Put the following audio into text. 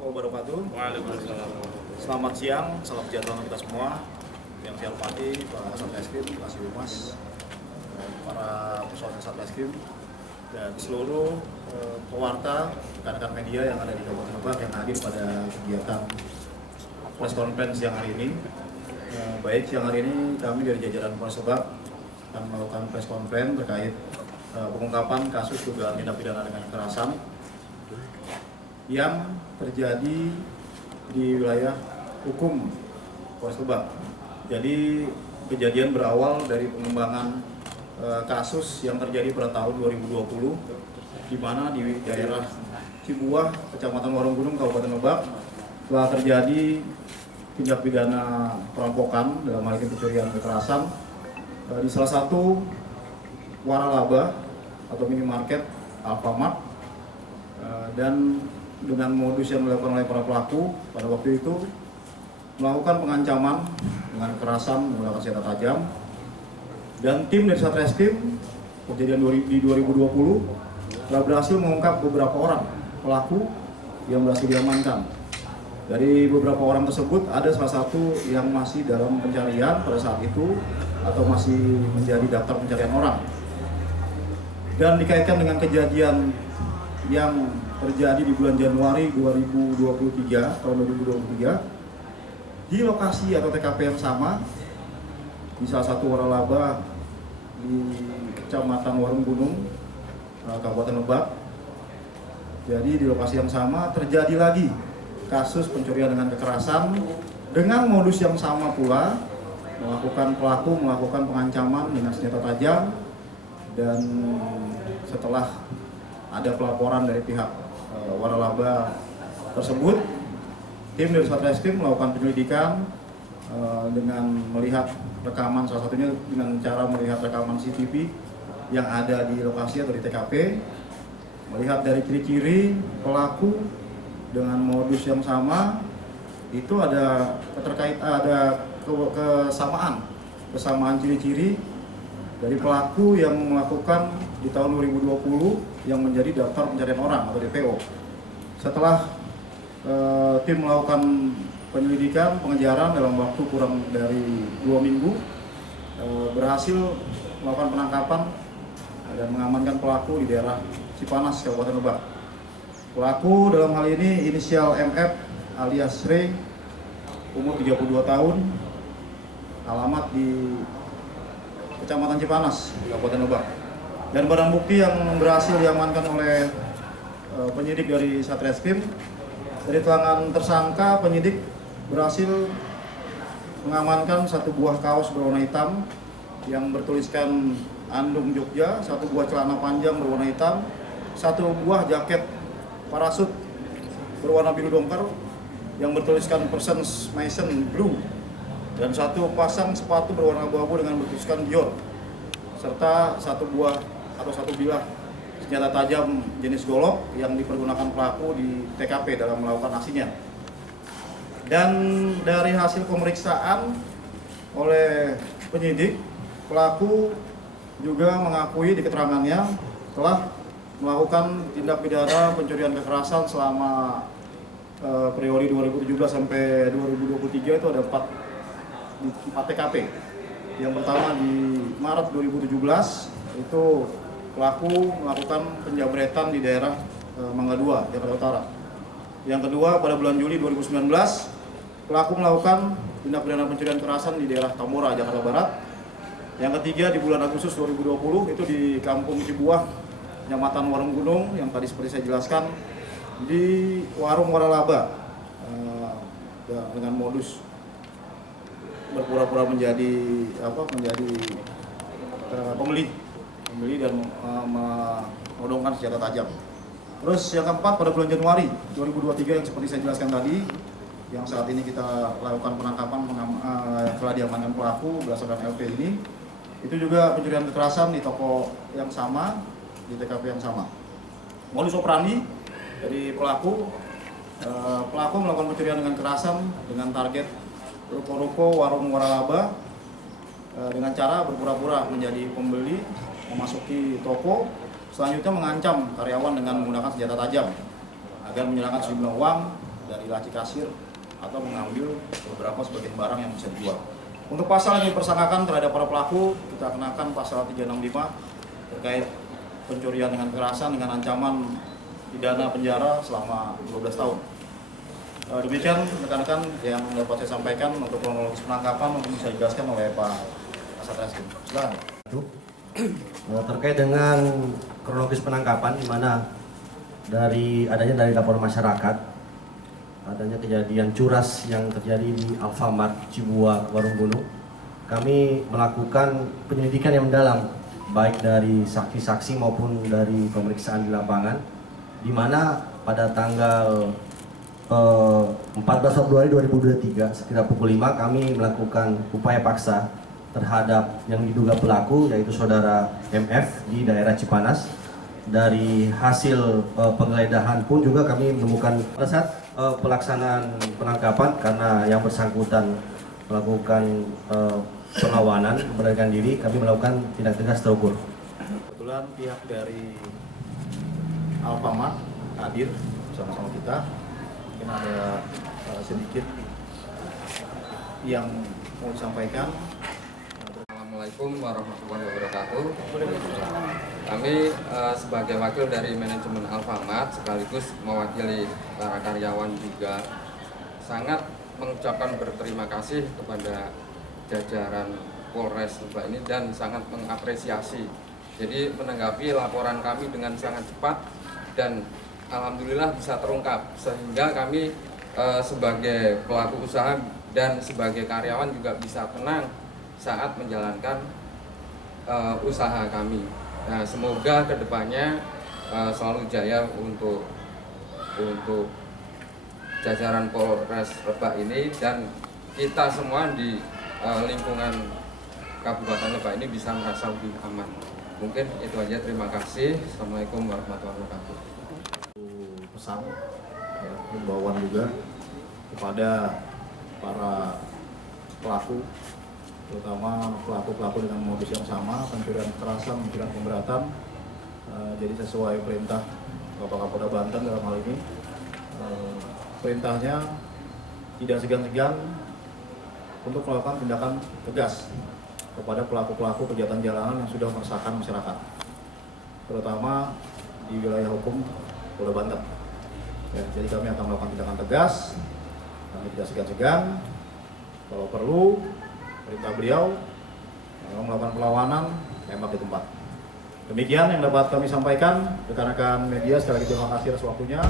warahmatullahi wabarakatuh. Waalaikumsalam. Selamat siang, salam sejahtera untuk kita semua. Yang saya hormati Pak Satreskrim, Pak Humas, para personel Satreskrim, dan seluruh pewarta, rekan-rekan media yang ada di Kabupaten Lebak yang hadir pada kegiatan press conference siang hari ini. Baik, siang hari ini kami dari jajaran Polres Lebak akan melakukan press conference terkait pengungkapan kasus dugaan tindak pidana dengan kekerasan yang terjadi di wilayah hukum Polres Lebak. Jadi kejadian berawal dari pengembangan kasus yang terjadi pada tahun 2020, di mana di daerah Cibuah, Kecamatan Warunggunung, Kabupaten Lebak, telah terjadi tindak pidana perampokan dalam hal ini pencurian kekerasan di salah satu waralaba atau minimarket Alfamart, dan dengan modus yang dilakukan oleh para pelaku pada waktu itu melakukan pengancaman dengan kekerasan menggunakan senjata tajam, dan tim dari Satreskrim kejadian di 2020 telah berhasil mengungkap beberapa orang pelaku yang berhasil diamankan. Dari beberapa orang tersebut ada salah satu yang masih dalam pencarian pada saat itu atau masih menjadi daftar pencarian orang, dan dikaitkan dengan kejadian yang terjadi di bulan Januari 2023, tahun 2023, di lokasi atau TKP yang sama, di salah satu waralaba di Kecamatan Warunggunung, Kabupaten Lebak. Jadi di lokasi yang sama terjadi lagi kasus pencurian dengan kekerasan dengan modus yang sama pula, pelaku melakukan pengancaman dengan senjata tajam, dan setelah ada pelaporan dari pihak waralaba tersebut, tim dari Satreskrim melakukan penyelidikan dengan melihat rekaman, salah satunya dengan cara melihat rekaman CCTV yang ada di lokasi atau di TKP, melihat dari ciri-ciri pelaku dengan modus yang sama, itu ada kesamaan ciri-ciri dari pelaku yang melakukan di tahun 2020 yang menjadi daftar pencarian orang atau DPO. Setelah tim melakukan penyelidikan, pengejaran dalam waktu kurang dari 2 minggu, berhasil melakukan penangkapan dan mengamankan pelaku di daerah Cipanas, Kabupaten Lebak. Pelaku dalam hal ini inisial MF alias Re, umur 32 tahun, alamat di Kecamatan Cipanas, Kabupaten Lebak. Dan barang bukti yang berhasil diamankan oleh penyidik dari Satreskrim, dari tangan tersangka, penyidik berhasil mengamankan satu buah kaos berwarna hitam yang bertuliskan Andung Jogja, satu buah celana panjang berwarna hitam, satu buah jaket parasut berwarna biru dongker yang bertuliskan Persons Mason Blue, dan satu pasang sepatu berwarna abu-abu dengan bertuliskan Dior, serta satu buah atau satu bilah senjata tajam jenis golok yang dipergunakan pelaku di TKP dalam melakukan aksinya. Dan dari hasil pemeriksaan oleh penyidik, pelaku juga mengakui di keterangannya telah melakukan tindak pidana pencurian kekerasan selama periode 2017 sampai 2023, itu ada 4 TKP. Yang pertama di Maret 2017 itu pelaku melakukan penjamretan di daerah Mangga 2, Jakarta Utara. Yang kedua pada bulan Juli 2019, pelaku melakukan tindak pidana pencurian kekerasan di daerah Tambora, Jakarta Barat. Yang ketiga di bulan Agustus 2020 itu di Kampung Cibuah, Kecamatan Warunggunung, yang tadi seperti saya jelaskan, di warung waralaba dengan modus berpura-pura menjadi pembeli dan menodongkan senjata tajam. Terus yang keempat pada bulan Januari 2023 yang seperti saya jelaskan tadi, yang saat ini kita lakukan penangkapan telah diamankan pelaku berdasarkan LP ini, itu juga pencurian kekerasan di toko yang sama, di TKP yang sama. Modus operandi dari pelaku melakukan pencurian dengan kekerasan dengan target ruko-ruko, warung waralaba dengan cara berpura-pura menjadi pembeli, memasuki toko, selanjutnya mengancam karyawan dengan menggunakan senjata tajam agar menyerahkan sejumlah uang dari laci kasir atau mengambil beberapa sebagian barang yang bisa dijual. Untuk pasal yang dipersangkakan terhadap para pelaku, kita kenakan pasal 365 terkait pencurian dengan kekerasan dengan ancaman pidana penjara selama 12 tahun. Demikian rekan-rekan yang dapat saya sampaikan untuk kronologis penangkapan mungkin bisa dijelaskan oleh Pak Kasat. Silakan. Terkait dengan kronologis penangkapan, di mana dari laporan masyarakat adanya kejadian curas yang terjadi di Alfamart Cibuak Warung Gunung, kami melakukan penyelidikan yang mendalam baik dari saksi-saksi maupun dari pemeriksaan di lapangan, di mana pada tanggal 14 Februari 2023 sekitar pukul 5 kami melakukan upaya paksa terhadap yang diduga pelaku, yaitu saudara MF di daerah Cipanas. Dari hasil penggeledahan pun juga kami menemukan pada saat pelaksanaan penangkapan, karena yang bersangkutan melakukan perlawanan memberanikan diri, kami melakukan tindak tegas terukur. Kebetulan pihak dari Alfamart hadir bersama-sama kita. Mungkin ada sedikit yang mau disampaikan. Assalamualaikum warahmatullahi wabarakatuh. Kami sebagai wakil dari manajemen Alfamart sekaligus mewakili para karyawan juga sangat mengucapkan berterima kasih kepada jajaran Polres Lebak ini dan sangat mengapresiasi. Jadi menanggapi laporan kami dengan sangat cepat dan alhamdulillah bisa terungkap, sehingga kami sebagai pelaku usaha dan sebagai karyawan juga bisa tenang saat menjalankan usaha kami. Nah, semoga kedepannya selalu jaya untuk jajaran Polres Lebak ini, dan kita semua di lingkungan Kabupaten Lebak ini bisa merasa lebih aman. Mungkin itu aja, terima kasih. Assalamualaikum warahmatullahi wabarakatuh. Pesan himbauan juga kepada para pelaku, terutama pelaku-pelaku dengan modus yang sama, pencurian kekerasan, pencurian pemberatan. Jadi sesuai perintah Bapak Kapolda Banten dalam hal ini, perintahnya tidak segan-segan untuk melakukan tindakan tegas kepada pelaku-pelaku kegiatan jalanan yang sudah meresahkan masyarakat, terutama di wilayah hukum Polda Banten. Ya, jadi kami akan melakukan tindakan tegas, kami tidak segan-segan. Kalau perlu, perintah beliau melakukan perlawanan, tembak di tempat. Demikian yang dapat kami sampaikan. Rekan-rekan media, sekali lagi terima kasih atas waktunya.